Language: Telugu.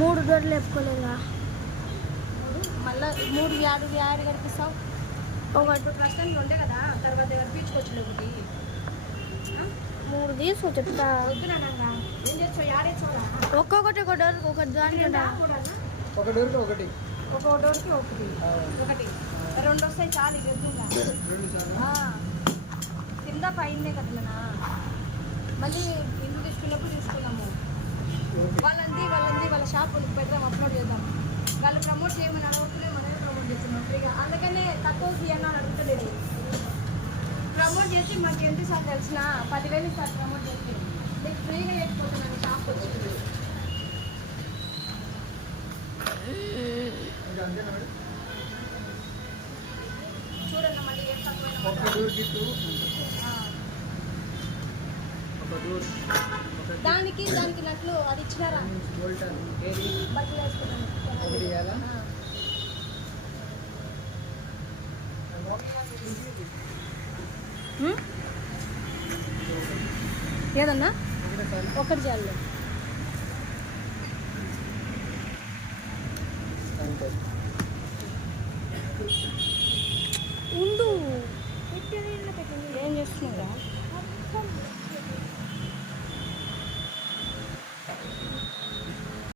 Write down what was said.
మూడు డోర్లు వేపుకోలేదా? మళ్ళీ మూడు యాడ్ కనిపిస్తావు. ఒకటి ప్రస్తుతానికి ఉండే కదా, తర్వాత బీచ్కొచ్చి ఒకటి మూడు తీసుకో చెప్తా. వద్దునా ఏం చేస్తావు? యాడే చూడా ఒక్కొక్కటి ఒక డోర్ ఒకటి దానికి ఒక డోర్కి ఒకటి ఒకటి రెండు వస్తాయి చాలు. ఎదురుగా కింద పైనే కదా. మళ్ళీ ఇల్లు తీసుకున్నప్పుడు తీసుకున్నాము. వాళ్ళ షాప్ పెడదాం, అప్లోడ్ చేద్దాం. వాళ్ళు ప్రమోట్ చేయమని అడగట్లే, మనమే ప్రమోట్ చేస్తున్నాం ఫ్రీగా. అందుకనే తక్కువ ఇవ్వను అని అడుగుతలేదు. ప్రమోట్ చేసి మాకు ఎంత సార్ తెలిసిన 10,000 సార్ ప్రమోట్ చేసి మీకు ఫ్రీగా లేకపోతున్నాను షాప్ వచ్చి. చూడండి మళ్ళీ ఏం దానికి నట్లు అది ఇచ్చినారా? బట్టలు వేసుకున్నాను. ఏదన్నా ఒకటి చాలు. ఉండు ఏం చేస్తున్నారా?